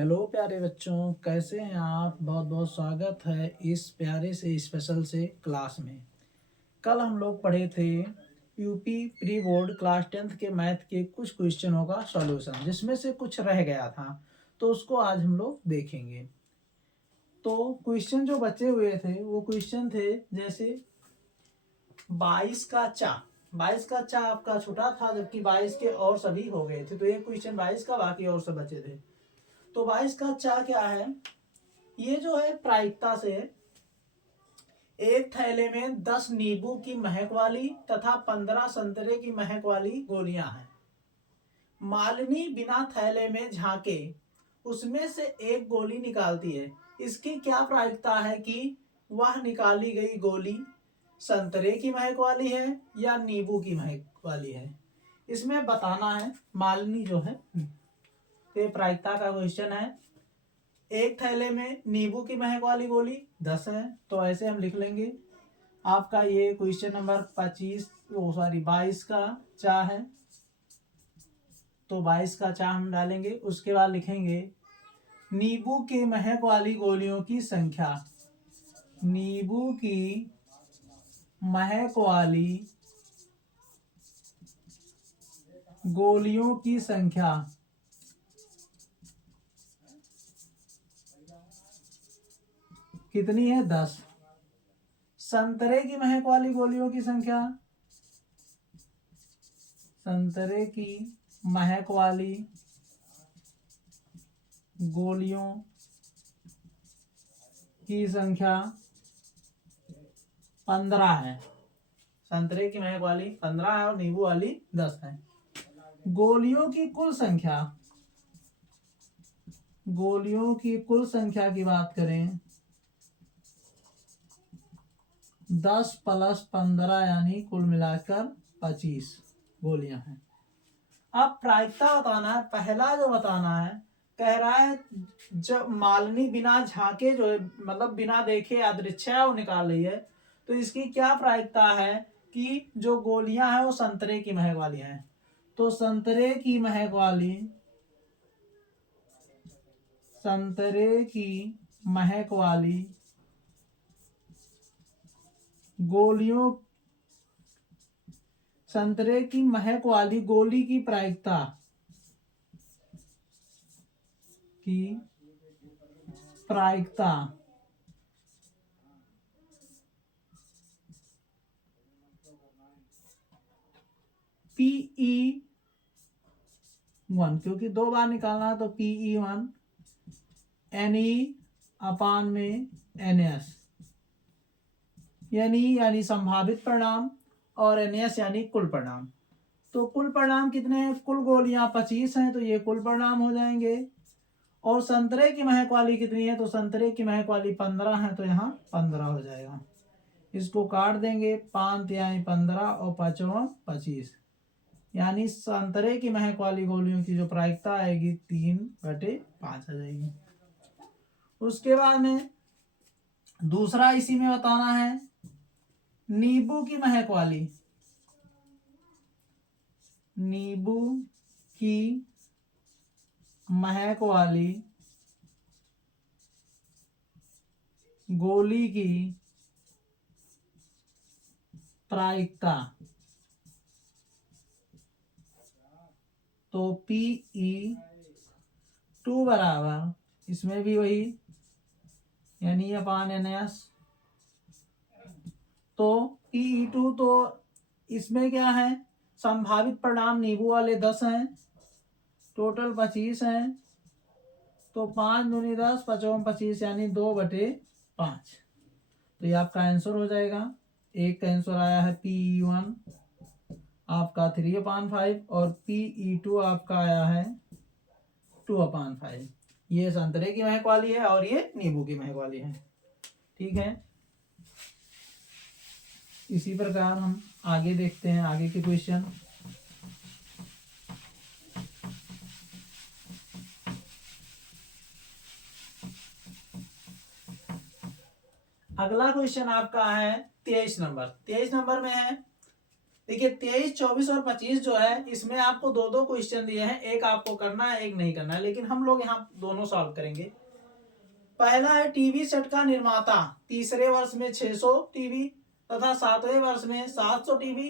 Hello प्यारे बच्चों, कैसे हैं आप। बहुत बहुत स्वागत है इस प्यारे से स्पेशल से क्लास में। कल हम लोग पढ़े थे UP pre board class 10th के मैथ के कुछ क्वेश्चनों का सॉल्यूशन, जिसमें से कुछ रह गया था, तो उसको आज हम लोग देखेंगे। तो क्वेश्चन जो बचे हुए थे वो क्वेश्चन थे जैसे 22 का चा आपका छूटा था, जबकि 22 के और सभी हो गए थे। तो ये क्वेश्चन 22 का, बाकी और सब बचे थे। तो 22 का चा क्या है, ये जो है प्रायिकता से एक थैले में 10 नींबू की महक वाली तथा 15 संतरे की महक वाली गोलियां हैं। मालिनी बिना थैले में झांके उसमें से एक गोली निकालती है। इसकी क्या प्रायिकता है कि वह निकाली गई गोली संतरे की महक वाली है या नींबू की महक वाली है, इसमें बताना है। मालिनी जो है, तो ये प्रायिकता का क्वेश्चन है। एक थैले में नींबू की महक वाली गोली 10 है, तो ऐसे हम लिख लेंगे। आपका ये क्वेश्चन नंबर 22 का चा है, तो 22 का चा हम डालेंगे। उसके बाद लिखेंगे नींबू की महक वाली गोलियों की संख्या। नींबू की महक वाली गोलियों की संख्या कितनी है, 10। संतरे की महक वाली गोलियों की संख्या, संतरे की महक वाली गोलियों की संख्या 15 है। संतरे की महक वाली 15 है और नींबू वाली 10 है। गोलियों की कुल संख्या, गोलियों की कुल संख्या की बात करें, 10 + 15 यानी कुल मिलाकर 25 गोलियां हैं। अब प्रायिकता बताना है। पहला जो बताना है, कह रहा है जब मालिनी बिना झांके जो है, मतलब बिना देखे यादृच्छा वो निकाल रही है, तो इसकी क्या प्रायिकता है कि जो गोलियां हैं वो संतरे की महक वाली हैं। तो संतरे की महक वाली, संतरे की महक वाली गोलियों, संतरे की महक वाली गोली की प्रायिकता की प्रायिकता PE1, क्योंकि 2 बार निकालना है, तो PE1 NE/NS, यानी संभावित परिणाम, और NS यानी कुल परिणाम। तो कुल परिणाम कितने हैं, कुल गोलियां 25 हैं, तो ये कुल परिणाम हो जाएंगे। और संतरे की महक वाली कितनी है, तो संतरे की महक वाली 15 है, तो यहाँ 15 हो जाएगा। इसको काट देंगे, 5 यानी 15 और 5 25, यानी संतरे की महक वाली गोलियों की जो प्रायिकता आएगी 3/5 आ जाएगी। उसके बाद में दूसरा इसी में बताना है, नींबू की महक वाली, नींबू की महक वाली गोली की प्रायिकता, तो PE2 बराबर, इसमें भी वही NE/NS। तो PE2, तो इसमें क्या है, संभावित परिणाम नींबू वाले 10 हैं, टोटल 25 हैं, तो 5 दूनी 10, 5 25, यानी 2/5। तो ये आपका आंसर हो जाएगा। एक का आंसर आया है PE1 आपका 3/5 और PE2 आपका आया है 2/5। ये संतरे की महक वाली है और ये नींबू की महक वाली है। ठीक है, इसी प्रकार हम आगे देखते हैं आगे के क्वेश्चन। अगला क्वेश्चन आपका है 23 नंबर। 23 नंबर में है, देखिए 23, 24 और 25 जो है इसमें आपको दो दो क्वेश्चन दिए हैं, एक आपको करना है एक नहीं करना है, लेकिन हम लोग यहाँ दोनों सॉल्व करेंगे। पहला है टीवी सेट का निर्माता तीसरे वर्ष में 600 टीवी तथा सातवें वर्ष में 700 टीवी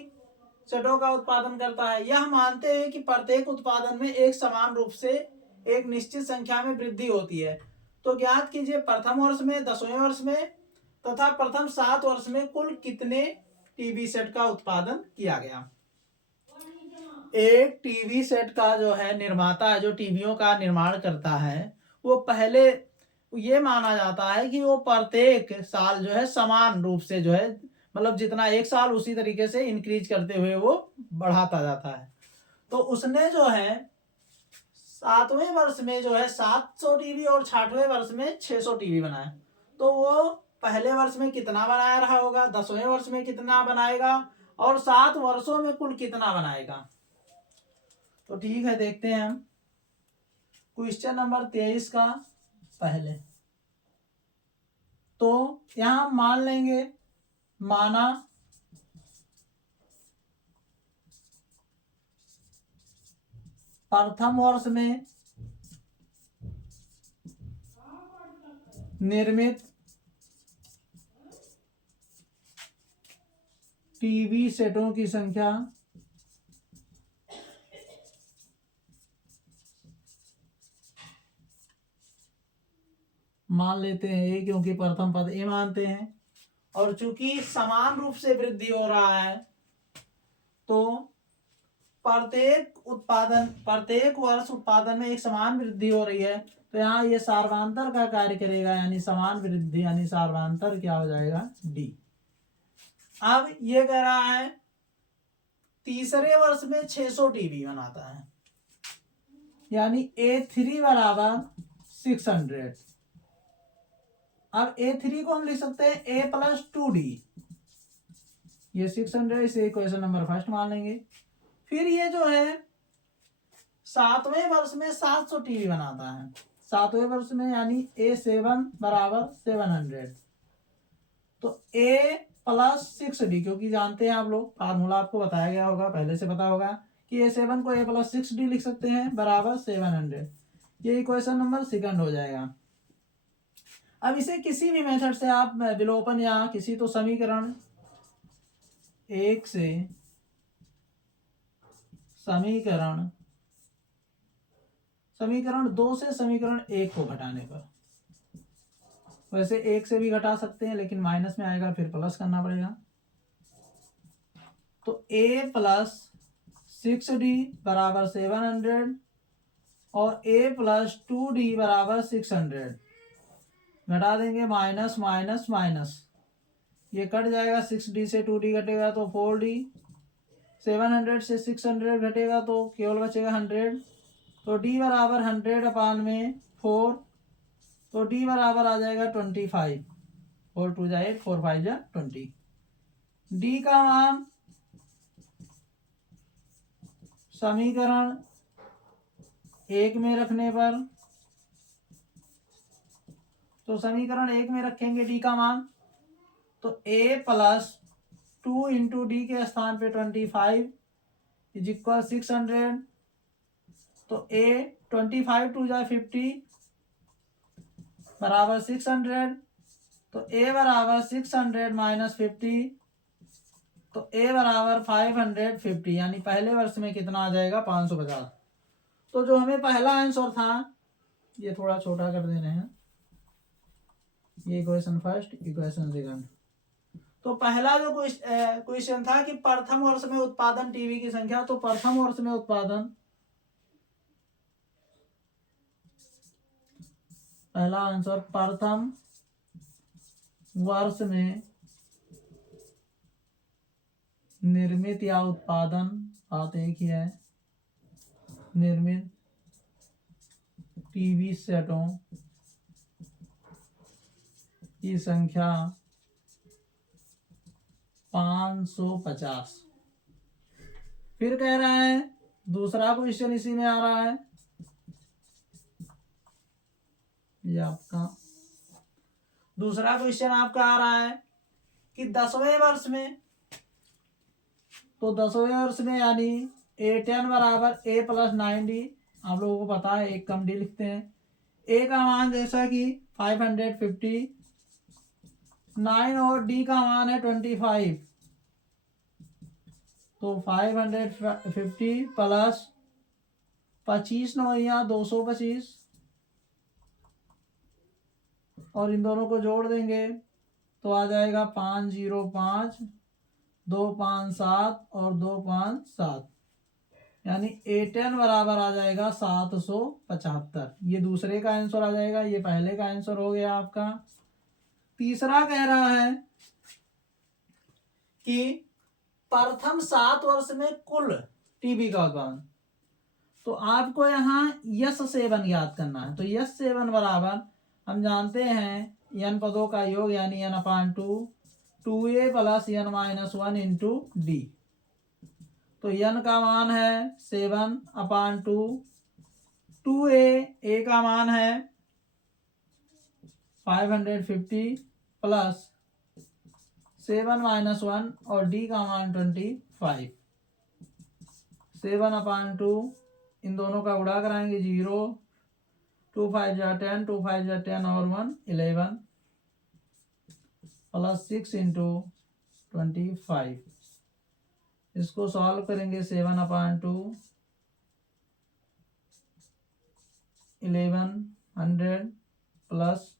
सेटों का उत्पादन करता है। यह मानते हैं कि प्रत्येक उत्पादन में एक समान रूप से एक निश्चित संख्या में वृद्धि होती है। तो ज्ञात कीजिए प्रथम वर्ष में, 10वें वर्ष में तथा प्रथम 7 वर्ष में कुल कितने टीवी सेट का उत्पादन किया गया। एक टीवी सेट का जो है निर्माता जो टीवियों का निर्माण करता है, वो पहले ये माना जाता है कि वो प्रत्येक साल जो है समान रूप से जो है, मतलब जितना एक साल उसी तरीके से इंक्रीज करते हुए वो बढ़ाता जाता है। तो उसने जो है 7वें वर्ष में जो है 700 टीवी और 6वें वर्ष में 600 टीवी बनाया। तो वो पहले वर्ष में कितना बनाया रहा होगा, 10वें वर्ष में कितना बनाएगा और 7 वर्षों में कुल कितना बनाएगा। तो ठीक है, देखते हैं हम क्वेश्चन नंबर 23 का पहले। तो यहां मान लेंगे, माना प्रथम वर्ष में निर्मित टीवी सेटों की संख्या मान लेते हैं ए, क्योंकि प्रथम पद ए मानते हैं और चूंकि समान रूप से वृद्धि हो रहा है तो प्रत्येक वर्ष उत्पादन में एक समान वृद्धि हो रही है, तो यहाँ ये सार्वधातर का कार्य करेगा, यानी समान वृद्धि यानी सार्वधातर क्या हो जाएगा, डी। अब ये कह रहा है तीसरे वर्ष में 600 टीवी बनाता है, यानी A3 बराबर 600। अब A3 को हम लिख सकते हैं A प्लस 2D, ये 600 इसे क्वेश्चन नंबर फर्स्ट मान लेंगे। फिर ये जो है 7वें वर्ष में 700 टीवी बनाता है, 7वें वर्ष में यानी A7 बराबर 700। तो A प्लस 6D, क्योंकि जानते हैं आप लोग फार्मूला आपको बताया गया होगा, पहले से पता होगा कि A7 को A प्लस 6D लिख सकते हैं बराबर 700। ये इक्वेशन नंबर सेकंड हो जाएगा। अब इसे किसी भी मेथड से आप विलोपन या किसी तो समीकरण एक से समीकरण दो से समीकरण एक को घटाने पर, वैसे एक से भी घटा सकते हैं लेकिन माइनस में आएगा फिर प्लस करना पड़ेगा। तो A प्लस 6D बराबर 700 और A प्लस 2D बराबर 600, घटा देंगे माइनस माइनस माइनस, ये कट जाएगा, 6D से 2D घटेगा तो 4D, 700 से 600 घटेगा तो केवल बचेगा 100। तो D बराबर 100 अपान में 4, तो D बराबर आ जाएगा 25, 4 2 जा 8, 4 5 जा 20। D का मान समीकरण एक में रखने पर, तो समीकरण एक में रखेंगे D का मान, तो A प्लस 2 इंटू डी के स्थान पे 25 इज इक्वल 600। तो A 25 2 जा 50 बराबर 600। तो A बराबर 600 माइनस 50, तो A बराबर 550, यानी पहले वर्ष में कितना आ जाएगा, 550। तो जो हमें पहला आंसर था ये थोड़ा छोटा कर देने हैं, ये इक्वेशन फर्स्ट इक्वेशन सेकंड। तो पहला जो क्वेश्चन था कि प्रथम वर्ष में उत्पादन टीवी की संख्या, तो प्रथम वर्ष में उत्पादन, पहला आंसर प्रथम वर्ष में निर्मित या उत्पादन, बात एक ही है, निर्मित टीवी सेटों की संख्या 550। फिर कह रहा है दूसरा क्वेश्चन इसी में आ रहा है, ये आपका दूसरा क्वेश्चन आपका आ रहा है कि 10वें वर्ष में तो 10वें वर्ष में यानी A10 बराबर A प्लस 9D, आप लोगों को पता है एक कम डी लिखते हैं। A का मान जैसा कि 550, 9 और D का मान है 25, तो 550 प्लस 25 9 या 225, और इन दोनों को जोड़ देंगे तो आ जाएगा 505, 257 और 257, यानी A10 बराबर आ जाएगा 775। ये दूसरे का आंसर आ जाएगा, ये पहले का आंसर हो गया आपका। तीसरा कह रहा है कि प्रथम 7 वर्ष में कुल टीबी का उत्पादन, तो आपको यहाँ यस सेवन ज्ञात करना है। तो यस सेवन बराबर हम जानते हैं एन पदों का योग यानी n/2, 2a plus n-1 into D. तो n का मान है 7/2, 2a का मान है 550 प्लस 7-1 और d का मान 25। 7/2 इन दोनों का गुणा कराएंगे 0, 2 5 जा 10, 2 5 जा 10 और 1 11 प्लस 6 इंटू 25। इसको सॉल्व करेंगे 7/2 1100 प्लस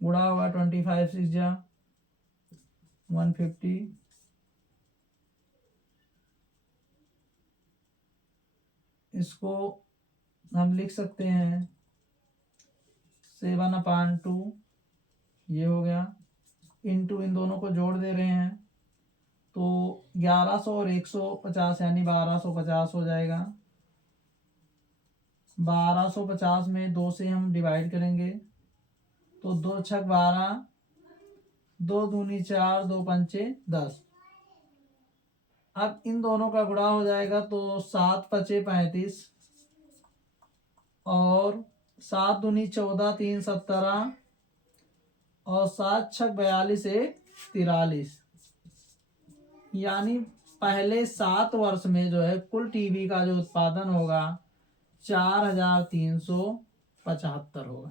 गुणा होगा 25 6 जा 150, इसको हम लिख सकते हैं 7/2, ये हो गया, इंटू इन दोनों को जोड़ दे रहे हैं तो 1100 और 150 यानी 1250 हो जाएगा। 1250 में 2 से हम डिवाइड करेंगे तो 2 छक 12, 2 दूनी 4, 2 पंचे 10। अब इन दोनों का गुणा हो जाएगा तो 7 पचे 35 और 7 दूनी 14, 3 17 और 7 छक 42 1 43, यानी पहले 7 वर्ष में जो है कुल टीबी का जो उत्पादन होगा 4375 होगा।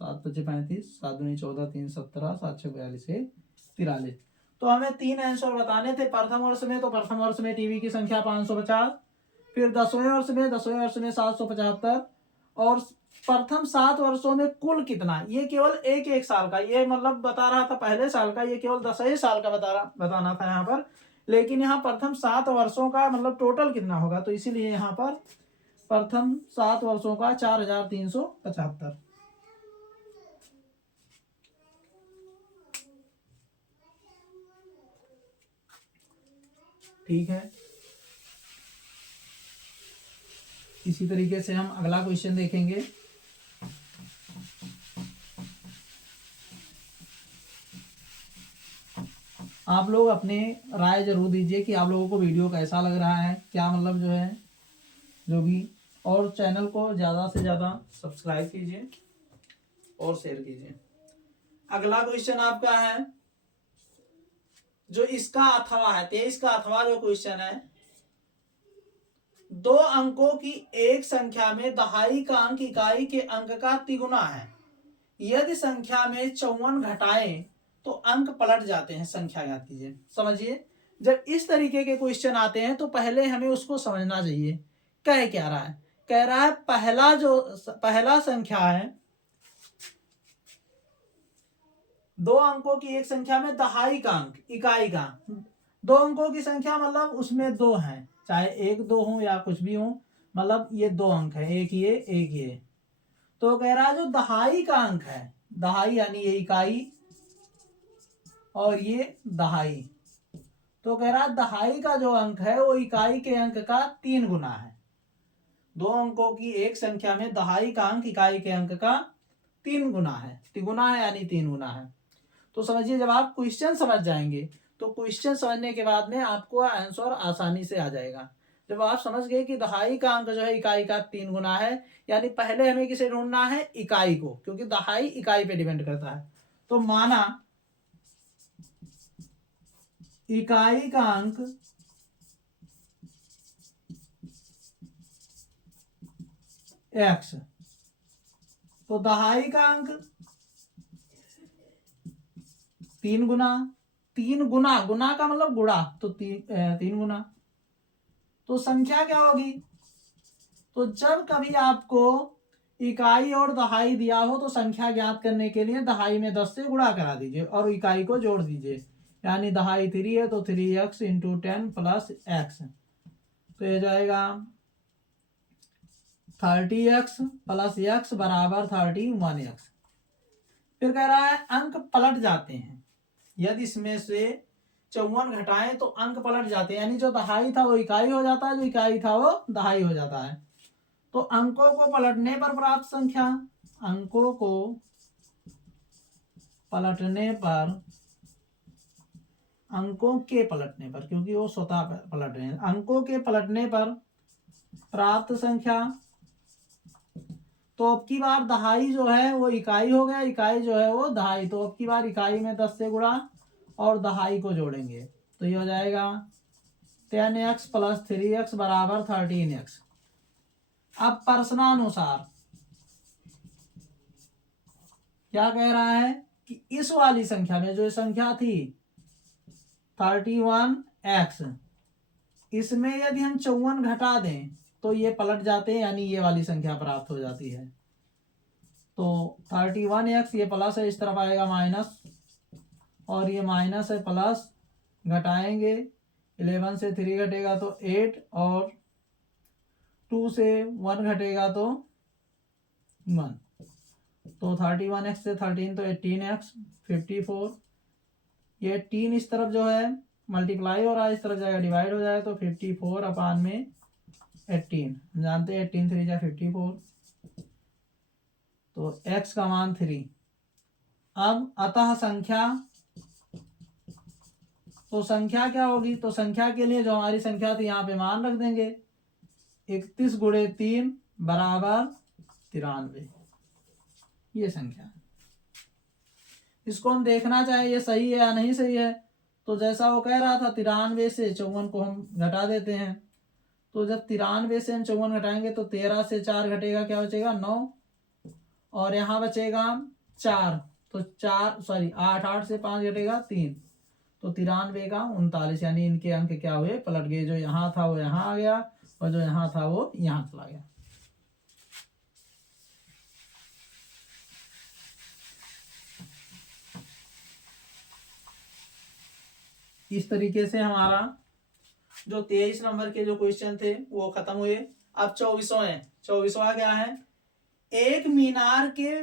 7 पचे 35, 7 दूनी 14, 3 17, 7 छक 42 1 43। तो हमें 3 आंसर बताने थे प्रथम वर्ष में। तो प्रथम वर्ष में टीबी की संख्या 550, फिर 10वें वर्ष में 775, और प्रथम 7 वर्षों में कुल कितना, ये केवल एक साल का, ये मतलब बता रहा था पहले साल का, ये केवल 10वें साल का बताना था यहाँ पर, लेकिन यहाँ प्रथम 7 वर्षों का मतलब टोटल कितना होगा, तो इसीलिए यहाँ पर प्रथम 7 वर्षों का 4375। ठीक है, इसी तरीके से हम अगला क्वेश्चन देखेंगे। आप लोग अपने राय जरूर दीजिए कि आप लोगों को वीडियो कैसा लग रहा है, क्या मतलब जो है जो भी, और चैनल को ज़्यादा से ज़्यादा सब्सक्राइब कीजिए और शेयर कीजिए। अगला क्वेश्चन आपका है जो इसका अथवा है, 23 का अथवा जो क्वेश्चन है, 2 अंकों की एक संख्या में दहाई का अंक इकाई के अंक का तिगुना है। यदि संख्या में 54 घटाएं तो अंक पलट जाते हैं, संख्या ज्ञात कीजिए। समझिए, जब इस तरीके के क्वेश्चन आते हैं तो पहले हमें उसको समझना चाहिए कह क्या रहा है। कह रहा है पहला संख्या है 2 अंकों की एक संख्या में दहाई का अंक इकाई का, 2 अंकों की संख्या मतलब उसमें 2 हैं, चाहे 1 2 हो या कुछ भी हो, मतलब ये 2 अंक है, एक ये। तो कह रहा है जो दहाई का अंक है, दहाई यानी ये इकाई और ये दहाई, तो कह रहा है दहाई का जो अंक है वो इकाई के अंक का 3 गुना है। 2 अंकों की एक संख्या में दहाई का अंक इकाई के अंक का 3 गुना है, तिगुना है यानी 3 गुना है। तो समझिए, जब आप क्वेश्चन समझ जाएंगे तो क्वेश्चन समझने के बाद में आपको आंसर आसानी से आ जाएगा। जब आप समझ गए कि दहाई का अंक जो है इकाई का 3 गुना है, यानी पहले हमें किसे ढूंढना है, इकाई को, क्योंकि दहाई इकाई पे डिपेंड करता है। तो माना इकाई का अंक x, तो दहाई का अंक 3 गुना, 3 गुना, गुना का मतलब गुणा, तो 3 गुना, तो संख्या क्या होगी? तो जब कभी आपको इकाई और दहाई दिया हो तो संख्या ज्ञात करने के लिए दहाई में 10 से गुणा करा दीजिए और इकाई को जोड़ दीजिए। यानी दहाई 3 है तो 3x इंटू 10 प्लस एक्स, तो ये जाएगा 30x प्लस x बराबर 31x। फिर कह रहा है अंक पलट जाते हैं, यदि इसमें से 54 घटाएं तो अंक पलट जाते हैं, यानी जो दहाई था वो इकाई हो जाता है, जो इकाई था वो दहाई हो जाता है। तो अंकों को पलटने पर प्राप्त संख्या, अंकों को पलटने पर, अंकों के पलटने पर, क्योंकि वो स्वतः पलट रहे हैं, अंकों के पलटने पर प्राप्त संख्या, तो अब की बार दहाई जो है वो इकाई हो गया, इकाई जो है वो दहाई, तो अब की बार इकाई में 10 से गुणा और दहाई को जोड़ेंगे, तो ये हो जाएगा 10x प्लस 3x बराबर 13x। अब प्रश्नानुसार क्या कह रहा है कि इस वाली संख्या में, जो संख्या थी 31x, इसमें यदि हम 54 घटा दें तो ये पलट जाते हैं, यानी ये वाली संख्या प्राप्त हो जाती है। तो 31x, ये प्लस है, इस तरफ आएगा माइनस, और ये माइनस है प्लस, घटाएंगे 11 से 3 घटेगा तो 8, और 2 से 1 घटेगा तो 1, तो 31x से 13 तो 18x 54, ये 18 इस तरफ जो है मल्टीप्लाई हो रहा है, इस तरफ जाएगा डिवाइड हो जाएगा, तो 54 अपान में 18, जानते हैं 18 3 जा 54, तो x का मान 3। अब अतः संख्या, तो संख्या क्या होगी? तो संख्या के लिए जो हमारी संख्या थी यहाँ पे मान रख देंगे, 31 गुणे 3 बराबर 93, ये संख्या। इसको हम देखना चाहें ये सही है या नहीं सही है, तो जैसा वो कह रहा था 93 से 54 को हम घटा देते हैं, तो जब 93 से हम 54 घटाएंगे तो 13 से 4 घटेगा, क्या बचेगा 9, और यहाँ बचेगा 4, तो 8 से 5 घटेगा 3, तो 93 का 39, यानी इनके अंक क्या हुए? पलट गए, जो यहाँ था वो यहाँ आ गया और जो यहाँ था वो यहाँ चला गया। इस तरीके से हमारा जो 23 नंबर के जो क्वेश्चन थे वो खत्म हुए। अब 24वां क्या है? एक मीनार के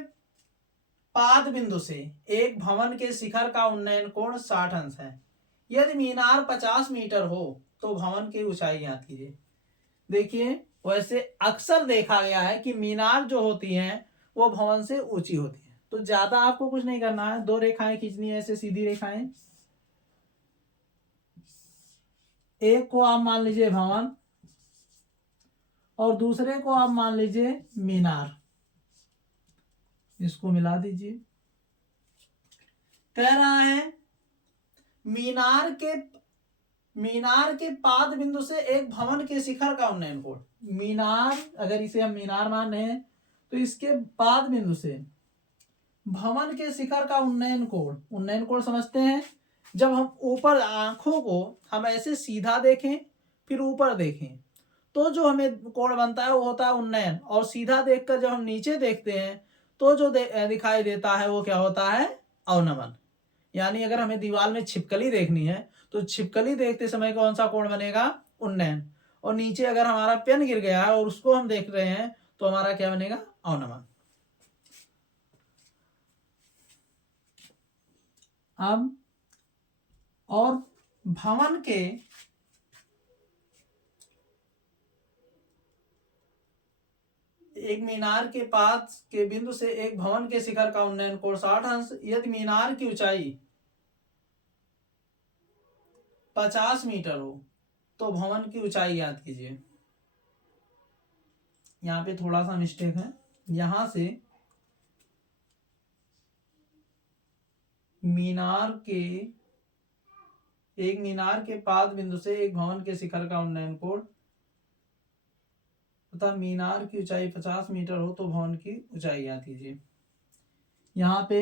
पाद बिंदु से एक भवन के शिखर का उन्नयन कोण 60 अंश है। यदि मीनार 50 मीटर हो तो भवन की ऊंचाई ज्ञात कीजिए। देखिए, वैसे अक्सर देखा गया है कि मीनार जो होती हैं वो भवन से ऊंची होती है, तो ज्यादा आपको कुछ नहीं करना है, 2 रेखाएं खींचनी है, ऐसे सीधी रेखाएं। एक को आप मान लीजिए भवन और दूसरे को आप मान लीजिए मीनार, इसको मिला दीजिए। कह रहा है मीनार के पाद बिंदु से एक भवन के शिखर का उन्नयन कोण। मीनार, अगर इसे हम मीनार मान रहे हैं तो इसके पाद बिंदु से भवन के शिखर का उन्नयन कोण समझते हैं, जब हम ऊपर आंखों को हम ऐसे सीधा देखें फिर ऊपर देखें तो जो हमें कोण बनता है वो होता है उन्नयन, और सीधा देखकर जब हम नीचे देखते हैं तो जो दिखाई देता है वो क्या होता है? अवनमन। यानी अगर हमें दीवार में छिपकली देखनी है तो छिपकली देखते समय कौन सा कोण बनेगा? उन्नयन। और नीचे अगर हमारा पेन गिर गया है और उसको हम देख रहे हैं तो हमारा क्या बनेगा? अवनमन। अब और भवन के एक मीनार के पास के बिंदु से एक भवन के शिखर का उन्नयन कोण 60 अंश। यदि मीनार की ऊंचाई 50 मीटर हो तो भवन की ऊंचाई ज्ञात कीजिए। यहाँ पे थोड़ा सा मिस्टेक है, यहां से मीनार के एक मीनार के पाद बिंदु से एक भवन के शिखर का उन्नयन कोण तथा मीनार की ऊंचाई 50 मीटर हो तो भवन की ऊंचाई ज्ञात कीजिए। यहाँ पे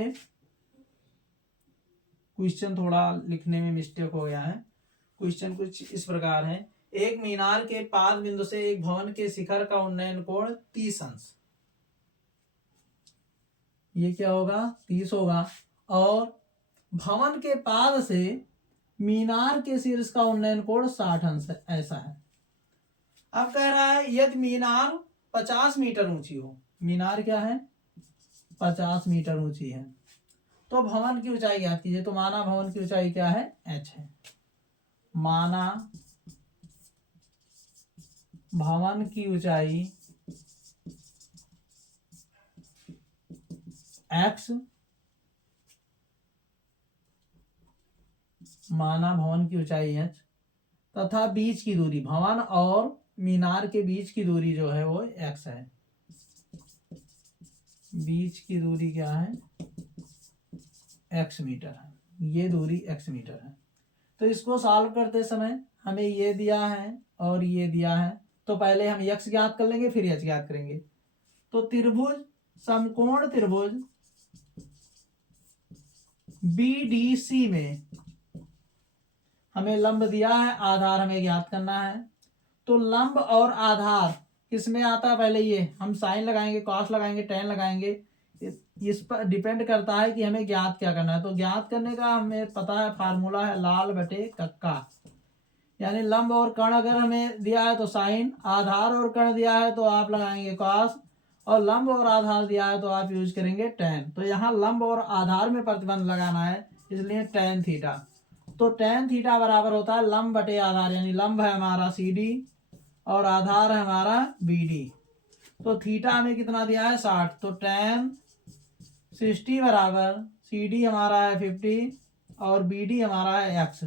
क्वेश्चन थोड़ा लिखने में मिस्टेक हो गया है। क्वेश्चन कुछ इस प्रकार है, एक मीनार के पाद बिंदु से एक भवन के शिखर का उन्नयन कोण 30 अंश, ये क्या होगा 30 होगा, और भवन के पाद से मीनार के शीर्ष का उन्नयन कोण 60 अंश है, ऐसा है। अब कह रहा है यदि मीनार 50 मीटर ऊंची हो, मीनार क्या है 50 मीटर ऊंची है, तो भवन की ऊंचाई ज्ञात कीजिए। तो माना भवन की ऊंचाई क्या है h है, माना भवन की ऊंचाई x, माना भवन की ऊंचाई h तथा बीच की दूरी, भवन और मीनार के बीच की दूरी जो है वो x है, बीच की दूरी क्या है x मीटर है, ये दूरी x मीटर है। तो इसको सॉल्व करते समय हमें ये दिया है और ये दिया है, तो पहले हम x ज्ञात कर लेंगे फिर h ज्ञात करेंगे। तो त्रिभुज, समकोण त्रिभुज BDC में हमें लंब दिया है, आधार हमें ज्ञात करना है। तो लंब और आधार किसमें आता है, पहले ये हम साइन लगाएंगे, कॉस लगाएंगे, टेन लगाएंगे, इस पर डिपेंड करता है कि हमें ज्ञात क्या करना है। तो ज्ञात करने का हमें पता है, फार्मूला है लाल बटे कक्का, यानी लंब और कर्ण अगर हमें दिया है तो साइन, आधार और कर्ण दिया है तो आप लगाएंगे कॉस, और लंब और आधार दिया है तो आप यूज करेंगे टेन। तो यहाँ लंब और आधार में प्रतिबंध लगाना है, इसलिए टेन थीटा। तो टेन थीटा बराबर होता है लंब बटे आधार, यानी लंब है हमारा CD और आधार है हमारा BD। तो थीटा हमें कितना दिया है 60, तो टेन 60 बराबर CD हमारा है 50 और BD हमारा है x।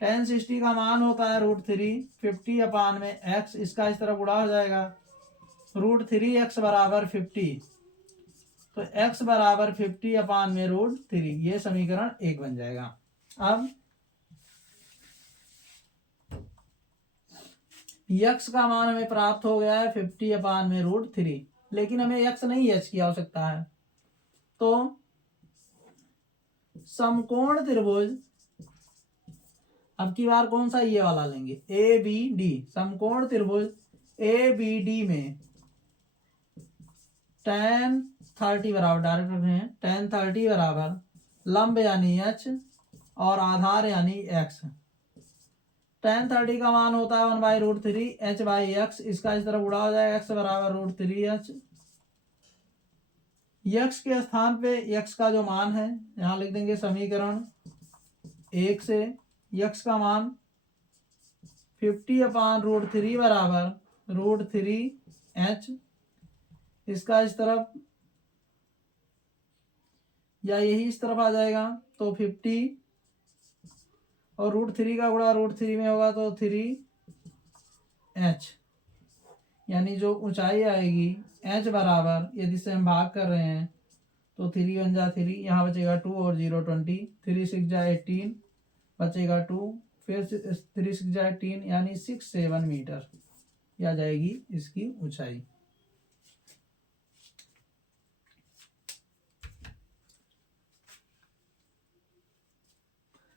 टेन 60 का मान होता है √3, 50 अपान में x, इसका इस तरफ गुणा हो जाएगा, √3x बराबर 50, तो x बराबर 50 अपान में √3, ये समीकरण 1 बन जाएगा। अब x का मान हमें प्राप्त हो गया है 50 अपान में √3, लेकिन हमें x नहीं h की आवश्यकता है। तो समकोण त्रिभुज, अब की बार कौन सा ये वाला लेंगे, ABD, समकोण त्रिभुज ABD में tan 30 बराबर, डायरेक्ट रख रहे हैं, tan 30 बराबर लंब यानी h और आधार यानी x। tan 30 का मान होता है 1/√3 h/x, इसका इस तरफ गुणा हो जाएगा, x बराबर √3h। x के स्थान पे x का जो मान है यहाँ लिख देंगे समीकरण 1 से, x का मान 50 अपान √3 बराबर √3h, इसका इस तरफ या यही इस तरफ आ जाएगा, तो 50 और √3 का गुणा √3 में होगा तो 3h, यानी जो ऊंचाई आएगी h बराबर, यदि से हम भाग कर रहे हैं तो 3 बन जा 3, यहाँ बचेगा 2 और 0 20, 3 6 जा 18, बचेगा 2, फिर 3 6 जा 18, यानी 67 मीटर या जाएगी इसकी ऊंचाई।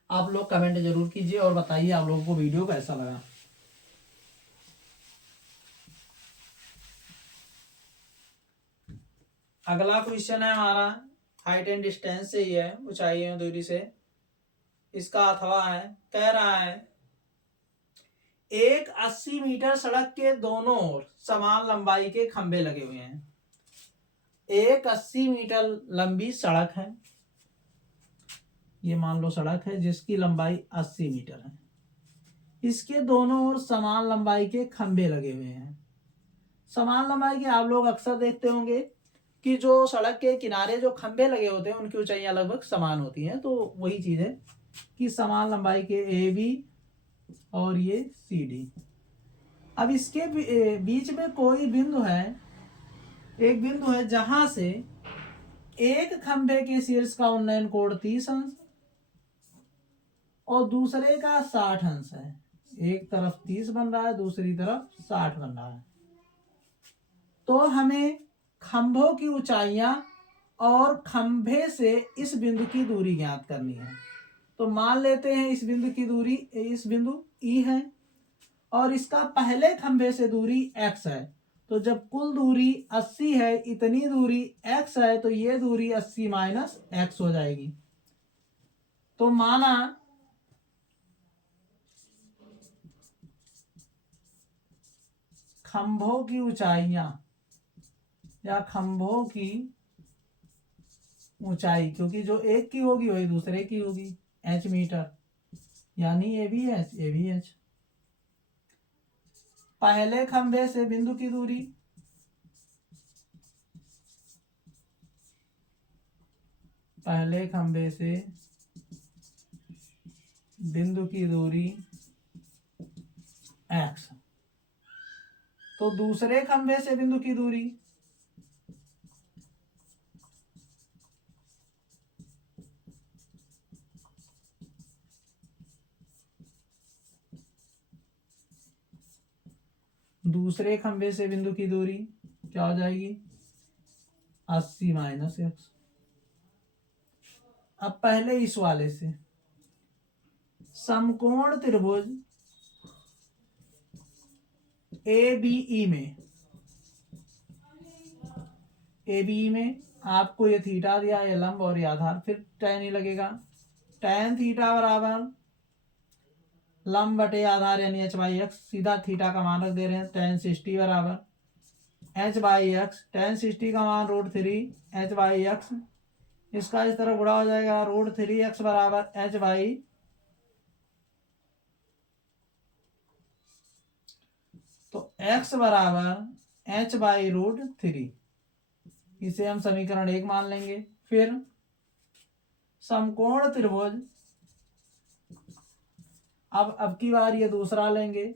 आप लोग कमेंट जरूर कीजिए और बताइए आप लोगों को वीडियो कैसा लगा। अगला क्वेश्चन है हमारा हाइट एंड डिस्टेंस से ही है, ऊंचाई एवं दूरी से। इसका अथवा है, कह रहा है एक 80 मीटर सड़क के दोनों ओर समान लंबाई के खंभे लगे हुए हैं। एक 80 मीटर लंबी सड़क है, ये मान लो सड़क है जिसकी लंबाई 80 मीटर है, इसके दोनों ओर समान लंबाई के खंभे लगे हुए हैं। समान लंबाई के आप लोग अक्सर देखते होंगे कि जो सड़क के किनारे जो खंभे लगे होते हैं उनकी ऊंचाइयां लगभग समान होती हैं। तो वही चीज है कि समान लंबाई के AB और ये CD। अब इसके बीच में कोई बिंदु है, एक बिंदु है जहां से एक खंभे के शीर्ष का उन्नयन कोण 30 अंश और दूसरे का 60 अंश है। एक तरफ 30 बन रहा है, दूसरी तरफ 60 बन रहा है। तो हमें खंभों की ऊंचाइयां और खंभे से इस बिंदु की दूरी ज्ञात करनी है। तो मान लेते हैं इस बिंदु की दूरी, इस बिंदु ई है और इसका पहले खंभे से दूरी x है। तो जब कुल दूरी 80 है, इतनी दूरी x है, तो ये दूरी 80 माइनस x हो जाएगी। तो माना खंभों की ऊंचाइयां या खंभों की ऊंचाई, क्योंकि जो एक की होगी वही दूसरे की होगी, h मीटर, यानी ये भी h, ये भी h। पहले खंभे से बिंदु की दूरी, पहले खंभे से बिंदु की दूरी x, तो दूसरे खंभे से बिंदु की दूरी दूसरे खंभे से बिंदु की दूरी क्या हो जाएगी, 80 माइनस x। अब पहले इस वाले से समकोण त्रिभुज ABE में आपको ये थीटा दिया, ये लंब और ये आधार, फिर tan ही लगेगा। tan थीटा बराबर लंब बटे आधार यानी h/x, सीधा थीटा का मान रख दे रहे हैं। tan 60 बराबर h/x, tan 60 का मान √3 h/x, इसका इस तरह गुणा हो जाएगा √3x बराबर h/, तो x बराबर h/√3, इसे हम समीकरण 1 मान लेंगे। फिर समकोण त्रिभुज, अब की बार ये दूसरा लेंगे,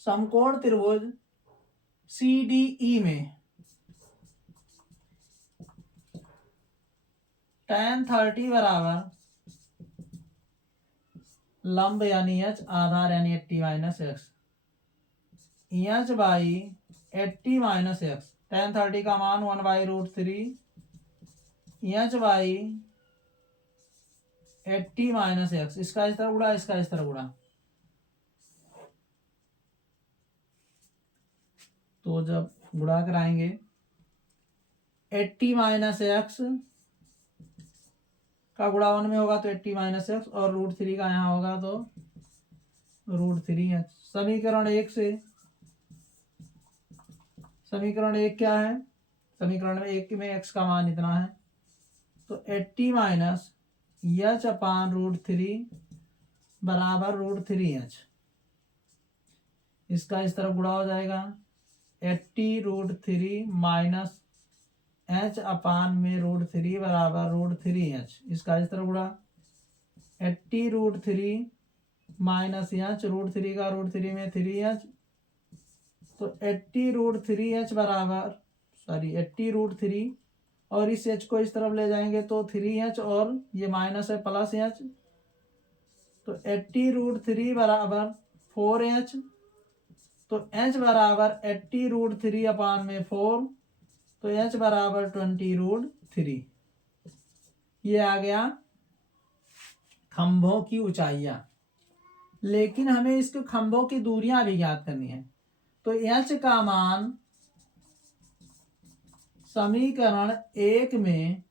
समकोण त्रिभुज CDE में tan 30 बराबर लंब यानी h, आधार यानी 80 minus x, h/80 minus x, tan 30 का मान 1/√3 h/80 माइनस x, इसका इस तरह गुणा, इसका इस तरह गुणा, तो जब गुणा कराएंगे 80 माइनस x का गुणा 1 में होगा तो 80 माइनस x, और √3 का यहाँ होगा तो √3h। समीकरण 1 से, समीकरण 1 क्या है, समीकरण में 1 में x का मान इतना है, तो 80 माइनस h/√3 बराबर √3h, इसका इस तरफ गुणा हो जाएगा 80√3 माइनस h/√3 बराबर √3h, इसका इस तरफ गुणा 80√3 माइनस h, √3 का √3 में 3h, तो 80√3h बराबर 80√3, और इस h को इस तरफ ले जाएंगे तो 3h, और ये माइनस है प्लस h, तो 80√3 बराबर 4h, तो h बराबर 80√3/4, तो h बराबर 20√3। ये आ गया खंभों की ऊंचाइयां। लेकिन हमें इसके खंभों की दूरियां भी ज्ञात करनी है। तो h का मान समीकरण 1 में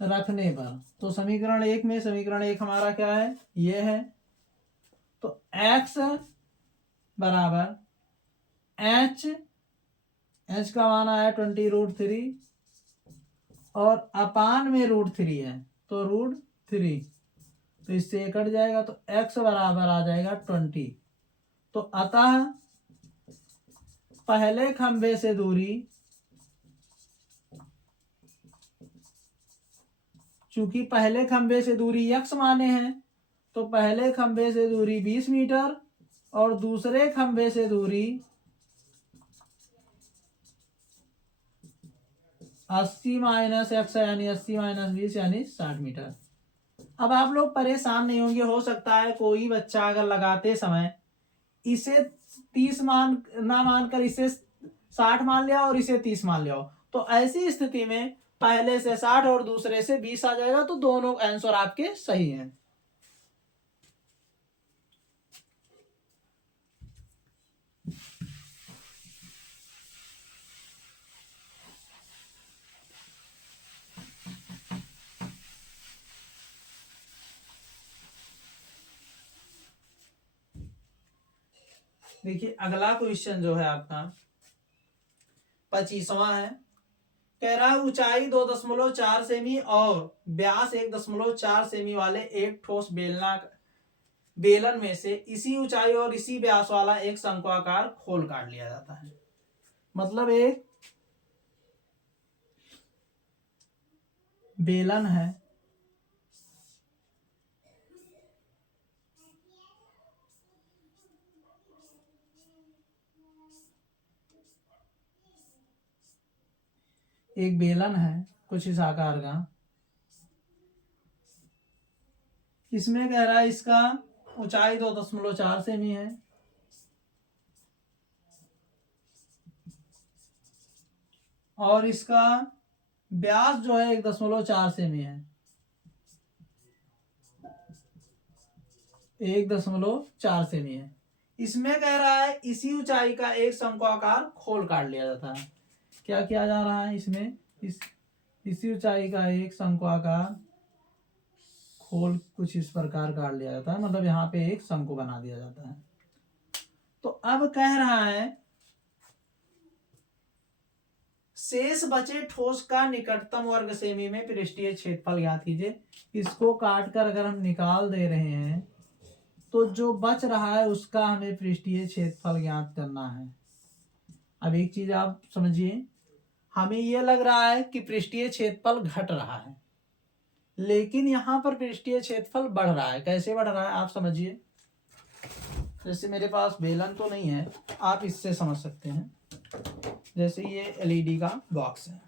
रखने पर, तो समीकरण 1 में, समीकरण 1 हमारा क्या है, ये है, तो x बराबर h का मान आया 20√3 और अपान में √3 है तो √3, तो इससे कट जाएगा, तो x बराबर आ जाएगा 20। तो अतः पहले खंभे से दूरी, चूंकि पहले खंभे से दूरी x माने हैं, तो पहले खंभे से दूरी 20 मीटर और दूसरे खंभे से दूरी 80 माइनस एक्स यानी 80 माइनस 20 यानी 60 मीटर। अब आप लोग परेशान नहीं होंगे, हो सकता है कोई बच्चा अगर लगाते समय इसे 30 ना मानकर इसे 60 मान लिया और इसे 30 मान लिया हो, तो ऐसी स्थिति में पहले से 60 और दूसरे से 20 आ जाएगा, तो दोनों आंसर आपके सही हैं। देखिए अगला क्वेश्चन जो है आपका 25वां है। कह रहा है ऊंचाई 2.4 सेमी और व्यास 1.4 सेमी वाले एक ठोस बेलन में से इसी ऊंचाई और इसी व्यास वाला एक शंक्वाकार खोल काट लिया जाता है। मतलब एक बेलन है, एक बेलन है कुछ इस आकार का, इसमें कह रहा है इसका ऊंचाई 2.4 सेमी है और इसका व्यास जो है 1.4 सेमी है, 1.4 सेमी है। इसमें कह रहा है इसी ऊंचाई का एक शंक्वाकार खोल काट लिया जाता है। क्या किया जा रहा है इसमें, इसी ऊंचाई का एक शंक्वाकार खोल कुछ इस प्रकार काट लिया जाता है, मतलब यहाँ पे एक शंकु बना दिया जाता है। तो अब कह रहा है शेष बचे ठोस का निकटतम वर्ग सेमी में पृष्ठीय क्षेत्रफल ज्ञात कीजिए। इसको काट कर अगर हम निकाल दे रहे हैं तो जो बच रहा है उसका हमें पृष्ठीय क्षेत्रफल ज्ञात करना है। अब एक चीज आप समझिए, हमें यह लग रहा है कि पृष्ठीय क्षेत्रफल घट रहा है, लेकिन यहाँ पर पृष्ठीय क्षेत्रफल बढ़ रहा है। कैसे बढ़ रहा है आप समझिए। जैसे मेरे पास बेलन तो नहीं है, आप इससे समझ सकते हैं। जैसे ये एलईडी का बॉक्स है,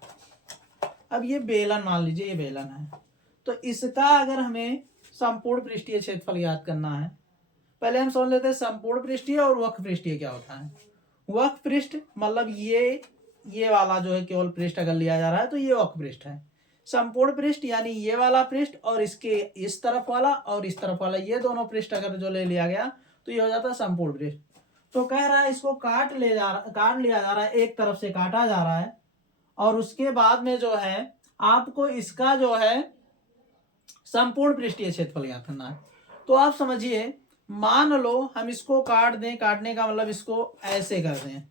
अब ये बेलन मान लीजिए, ये बेलन है, तो इसका अगर हमें संपूर्ण पृष्ठीय क्षेत्रफल याद करना है, पहले हम समझ लेते हैं संपूर्ण पृष्ठीय और वक्र पृष्ठीय क्या होता है। वक्र पृष्ठ मतलब ये वाला जो है केवल पृष्ठ अगर लिया जा रहा है तो ये वक्र पृष्ठ है। संपूर्ण पृष्ठ यानी ये वाला पृष्ठ और इसके इस तरफ वाला और इस तरफ वाला, ये दोनों पृष्ठ अगर जो ले लिया गया तो ये हो जाता है संपूर्ण पृष्ठ। तो कह रहा है इसको काट लिया जा रहा है, एक तरफ से काटा जा रहा है और उसके बाद में जो है आपको इसका जो है संपूर्ण पृष्ठीय क्षेत्रफल ज्ञात करना है। तो आप समझिए, मान लो हम इसको काट दें, काटने का मतलब इसको ऐसे कर दें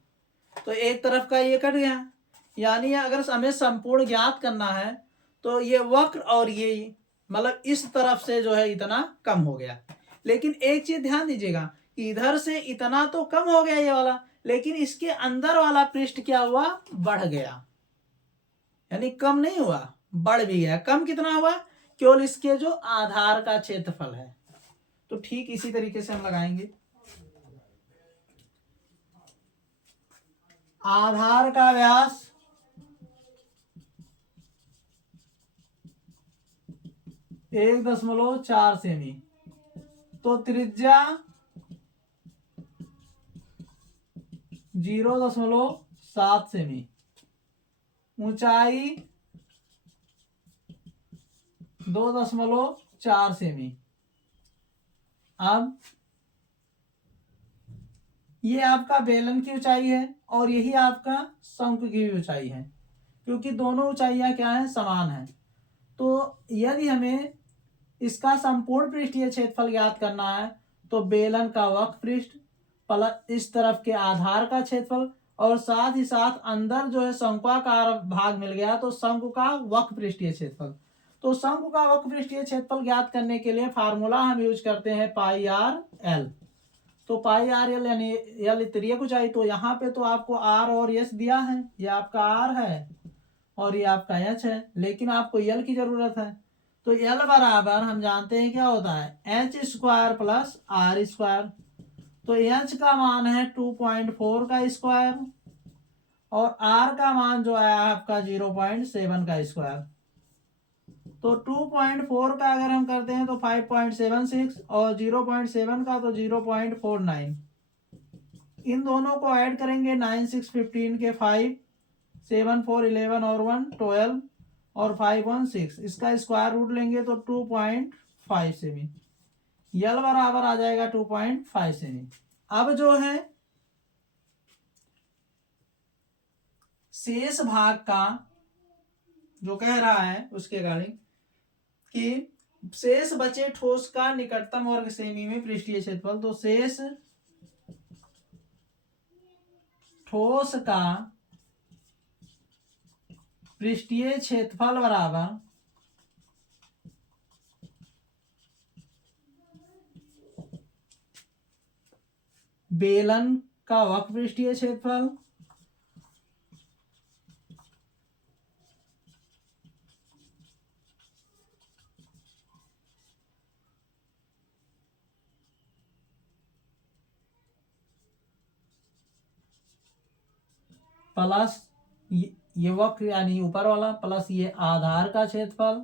तो एक तरफ का ये कट गया, यानी अगर हमें संपूर्ण ज्ञात करना है तो ये वक्र और ये मतलब इस तरफ से जो है इतना कम हो गया। लेकिन एक चीज ध्यान दीजिएगा कि इधर से इतना तो कम हो गया ये वाला, लेकिन इसके अंदर वाला पृष्ठ क्या हुआ, बढ़ गया। यानी कम नहीं हुआ, बढ़ भी गया। कम कितना हुआ, केवल इसके जो आधार का क्षेत्रफल है। तो ठीक इसी तरीके से हम लगाएंगे, आधार का व्यास 1.4 सेमी, तो त्रिज्या 0.7 सेमी, ऊंचाई 2.4 सेमी। अब ये आपका बेलन की ऊंचाई है और यही आपका शंकु की भी ऊंचाई है, क्योंकि दोनों ऊंचाइयां क्या है, समान है। तो यदि हमें इसका संपूर्ण पृष्ठीय क्षेत्रफल ज्ञात करना है तो बेलन का वक्र पृष्ठ प्लस इस तरफ के आधार का क्षेत्रफल और साथ ही साथ अंदर जो है शंक्वाकार भाग मिल गया तो शंकु का वक्र पृष्ठीय क्षेत्रफल। तो शंकु का वक्र पृष्ठीय क्षेत्रफल ज्ञात करने के लिए फार्मूला हम यूज करते हैं पाई आर एल। तो पाई आर एल यानी एल तिर्यक ऊंचाई, तो यहाँ पे तो आपको आर और एस दिया है, ये आपका आर है और ये आपका एच है, लेकिन आपको एल की जरूरत है। तो एल बराबर हम जानते हैं क्या होता है, H square plus R square. तो एच का मान है 2.4 का स्क्वायर और आर का मान जो आया आपका 0.7 का स्क्वायर। तो 2.4 का अगर हम करते हैं तो 5.76 और 0.7 का तो 0.49। इन दोनों को ऐड करेंगे 9 6 15 के 5 7 4 11 और 1 12 और 5 1 6। इसका स्क्वायर रूट लेंगे तो 2.5 सेमी। यल बराबर आ जाएगा 2.5 सेमी। अब जो है शेष भाग का जो कह रहा है उसके अकॉर्डिंग कि शेष बचे ठोस का निकटतम वर्ग सेमी में पृष्ठीय क्षेत्रफल। तो शेष ठोस का पृष्ठीय क्षेत्रफल बराबर बेलन का वक्र पृष्ठीय क्षेत्रफल प्लस ये वक्र यानी ऊपर वाला प्लस ये आधार का क्षेत्रफल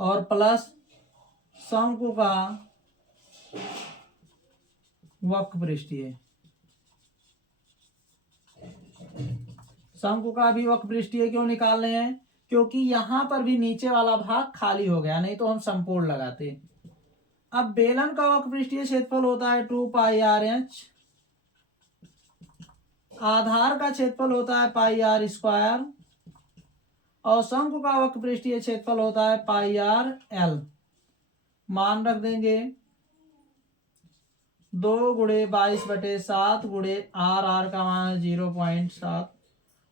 और प्लस शंकु का वक्र पृष्ठीय। शंकु का भी वक्र पृष्ठीय क्यों निकाल रहे हैं? क्योंकि यहां पर भी नीचे वाला भाग खाली हो गया, नहीं तो हम संपूर्ण लगाते। अब बेलन का वक्र पृष्ठीय क्षेत्रफल होता है 2πr/h। आधार का क्षेत्रफल होता है πr² और शंकु का वक्र पृष्ठीय क्षेत्रफल होता है πr/l। मान रख देंगे 2 × 22/7 × r का मान है 0.7।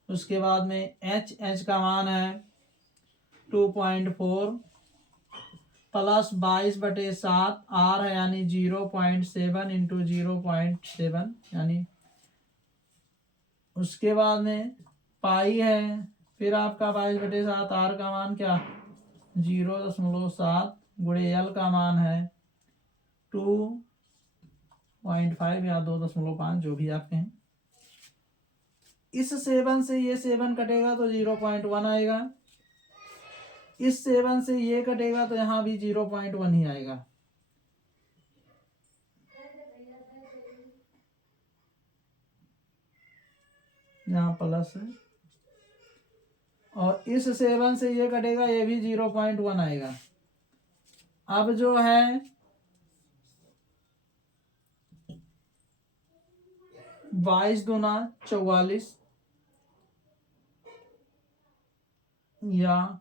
उसके बाद में h का मान है 2.4 प्लस 22/7 r है यानी 0.7 × 0.7 यानी। उसके बाद में पाई है, फिर आपका 22/7 r का मान क्या 0.7 × l का मान है 2.5 या 2.5 जो भी आप कहें। इस 7 से ये 7 कटेगा तो 0.1 आएगा। इस 7 से ये कटेगा तो यहाँ भी 0.1 ही आएगा। यहाँ प्लस है और इस 7 से ये कटेगा, ये भी 0.1 आएगा। अब जो है 22 दूना 44 या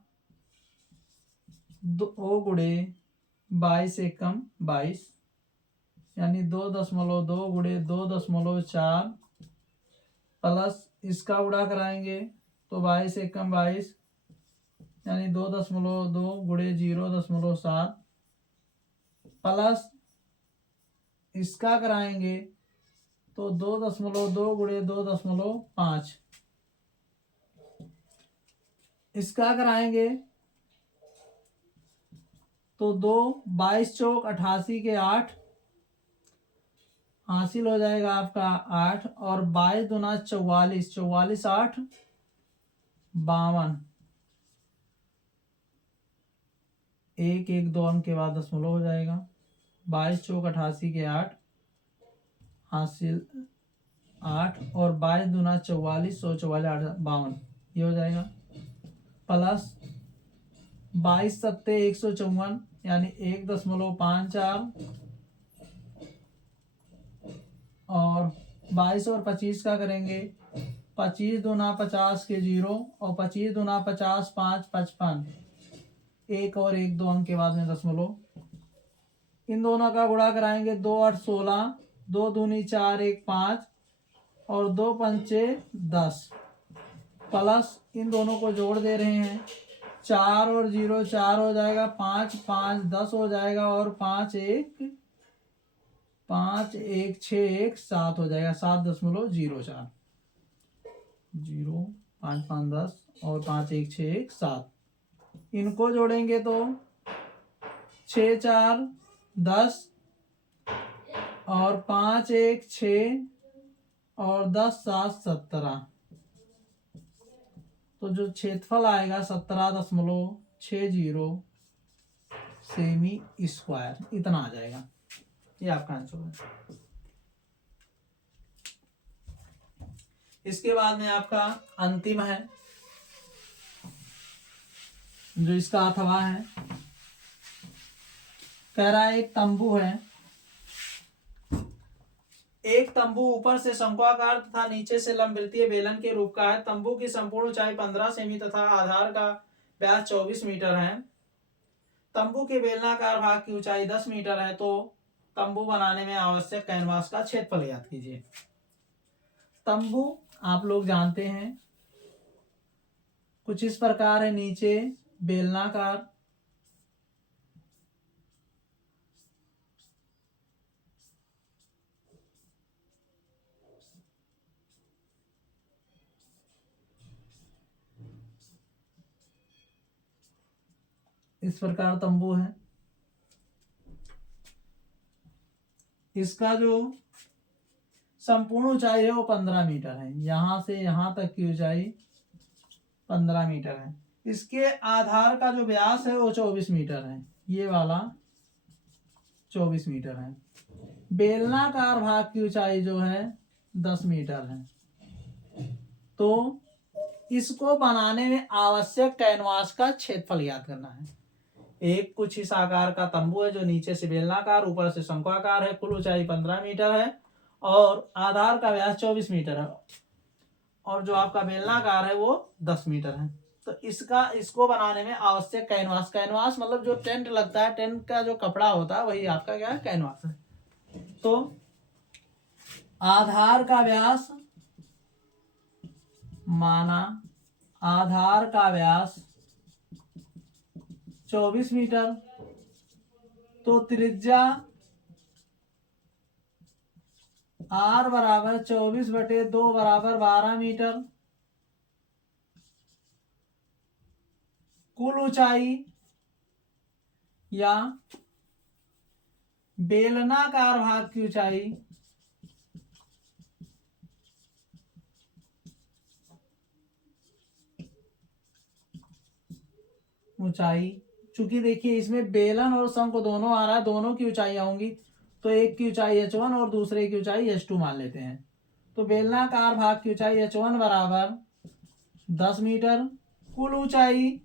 2 × 22 एकम 22 यानी 2.2 × 2.4 प्लस इसका उड़ा कराएंगे तो 22 एकम 22 यानी 2.2 × 0.7 प्लस इसका कराएंगे तो 2.2 × 2.5। इसका कराएंगे तो 2 22 चौक 88 के 8 हासिल हो जाएगा आपका 8 और 22 दूना 44 44 8 52 1 1 2 अंक के बाद दशमलव हो जाएगा। 22 चौक 88 के 8 हासिल 8 और 22 दूना 44 144 8 52 ये हो जाएगा। प्लस 22 सत्ते 154 यानी 1.54 और 22 और 25 का करेंगे 25 दूना 50 के 0 और 25 दूना 50 5 55 1 और 1 2 अंक के बाद में दशमलव। इन दोनों का गुणा कराएंगे 2 8 16 2 दूनी 4 1 5 और 2 पंचे 10 प्लस इन दोनों को जोड़ दे रहे हैं 4 और 0 4 हो जाएगा 5 5 10 हो जाएगा और 5 1 6 1 7 हो जाएगा 7.04 0 5 5 10 और 5 1 6 1 7। इनको जोड़ेंगे तो 6 4 10 और 5 1 6 और 10 7 17। तो जो क्षेत्रफल आएगा 17.60 सेमी स्क्वायर, इतना आ जाएगा। ये आपका आंसर है। इसके बाद में आपका अंतिम है जो इसका अथवा है। कह रहा है एक तंबू है, एक तंबू ऊपर से शंक्वाकार तथा नीचे से लंबवृत्तीय बेलन के रूप का है। तंबू की संपूर्ण ऊंचाई 15 सेमी तथा आधार का व्यास 24 मीटर है। तंबू के बेलनाकार भाग की ऊंचाई 10 मीटर है। तो तंबू बनाने में आवश्यक कैनवास का क्षेत्रफल ज्ञात कीजिए। तंबू आप लोग जानते हैं कुछ इस प्रकार है, नीचे बेलनाकार, इस प्रकार तंबू है। इसका जो संपूर्ण ऊंचाई है वो 15 मीटर है। यहां से यहां तक की ऊंचाई 15 मीटर है। इसके आधार का जो व्यास है वो 24 मीटर है। ये वाला 24 मीटर है। बेलनाकार भाग की ऊंचाई जो है 10 मीटर है। तो इसको बनाने में आवश्यक कैनवास का क्षेत्रफल ज्ञात करना है। एक कुछ इस आकार का तंबू है जो नीचे से बेलनाकार ऊपर से शंक्वाकार है। कुल ऊंचाई 15 मीटर है और आधार का व्यास 24 मीटर है और जो आपका बेलनाकार है वो 10 मीटर है। तो इसको बनाने में आवश्यक कैनवास, कैनवास मतलब जो टेंट लगता है, टेंट का जो कपड़ा होता है वही आपका क्या है, कैनवास है। तो आधार का व्यास माना, आधार का व्यास 24 मीटर, तो त्रिज्या r बराबर 24/2 बराबर 12 मीटर। कुल ऊंचाई या बेलनाकार भाग की ऊंचाई चूंकि देखिए इसमें बेलन और शंकु दोनों आ रहा है, दोनों की ऊंचाई होंगी। तो एक की ऊंचाई h1 और दूसरे की ऊंचाई h2 मान लेते हैं। तो बेलनाकार भाग की ऊंचाई h1 बराबर 10 मीटर। कुल ऊंचाई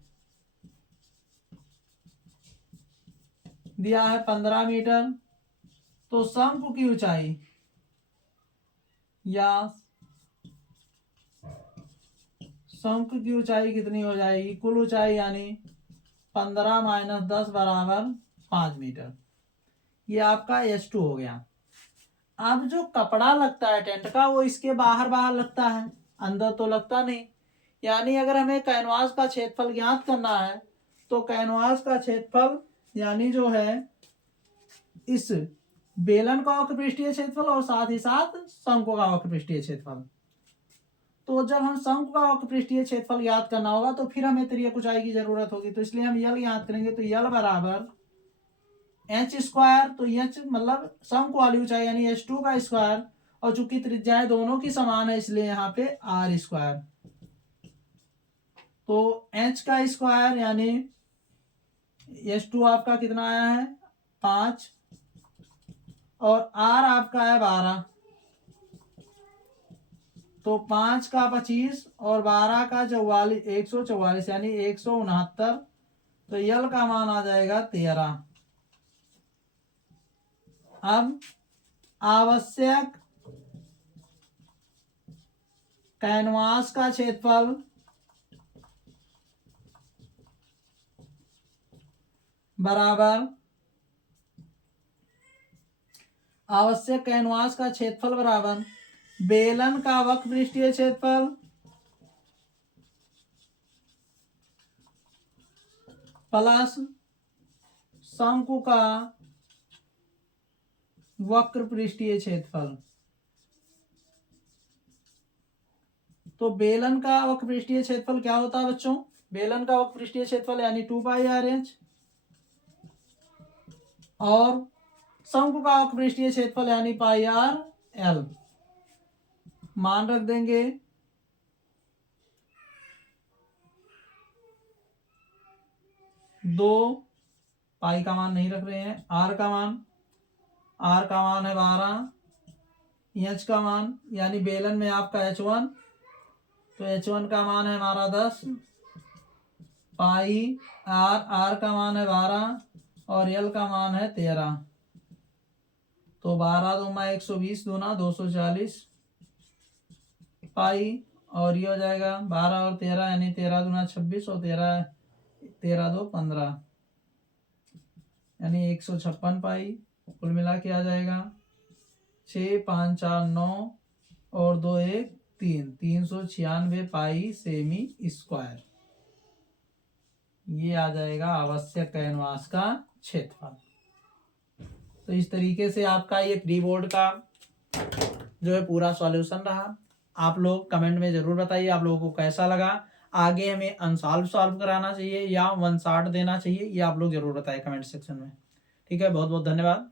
दिया है 15 मीटर। तो शंकु की ऊंचाई या शंकु की ऊंचाई कितनी हो जाएगी, कुल ऊंचाई यानी 15 - 10 बराबर 5 मीटर। ये आपका H2 हो गया। अब जो कपड़ा लगता है टेंट का वो इसके बाहर बाहर लगता है, अंदर तो लगता नहीं। यानी अगर हमें कैनवास का क्षेत्रफल ज्ञात करना है तो कैनवास का क्षेत्रफल यानी जो है इस बेलन का वक्र पृष्ठीय क्षेत्रफल और साथ ही साथ शंकु का वक्र पृष्ठीय क्षेत्रफल। तो जब हम शंकु का वक्र पृष्ठीय क्षेत्रफल ज्ञात करना होगा तो फिर हमें त्रिज्यक ऊंचाई की जरूरत होगी। तो इसलिए हम यल ज्ञात करेंगे। तो यल बराबर h स्क्वायर, तो h मतलब शंकु वाली ऊंचाई यानी h2 का स्क्वायर, और चूंकि त्रिज्याएं दोनों की समान है इसलिए यहाँ पे r स्क्वायर। तो h का स्क्वायर यानी h2 आपका कितना आया है 5 और r आपका है 12। तो 5 का 25 और 12 का 44, 144 यानी 169। तो यल का मान आ जाएगा 13। अब आवश्यक कैनवास का क्षेत्रफल बराबर, आवश्यक कैनवास का क्षेत्रफल बराबर बेलन का वक्र पृष्ठीय क्षेत्रफल प्लस शंकु का वक्र पृष्ठीय क्षेत्रफल। तो बेलन का वक्र पृष्ठीय क्षेत्रफल क्या होता है बच्चों, बेलन का वक्र पृष्ठीय क्षेत्रफल यानी 2 पाई r h और समकोणार्क पृष्ठीय क्षेत्रफल यानी पाई आर एल मान रख देंगे 2, पाई का मान नहीं रख रहे हैं, आर का मान है 12, एच का मान यानी बेलन में आपका H1, तो H1 का मान है हमारा 10, पाई आर का मान है 12 और एल का मान है 13, तो 12 दूना 120 दूना 240 पाई, और ये हो जाएगा 12 और 13 यानी 13 दूना 26 और 13 दो 15 यानी 156 पाई। कुल मिला के आ जाएगा 6, 5, 4, 9 और 2, 1, 3, 396 पाई सेमी स्क्वायर। ये आ जाएगा आवश्यक कैनवास का क्षेत्रफल। तो इस तरीके से आपका ये प्री बोर्ड का जो है पूरा सॉल्यूशन रहा। आप लोग कमेंट में जरूर बताइए आप लोगों को कैसा लगा। आगे हमें अनसॉल्व सॉल्व कराना चाहिए या वन शॉट देना चाहिए, ये आप लोग जरूर बताएं कमेंट सेक्शन में। ठीक है, बहुत बहुत धन्यवाद।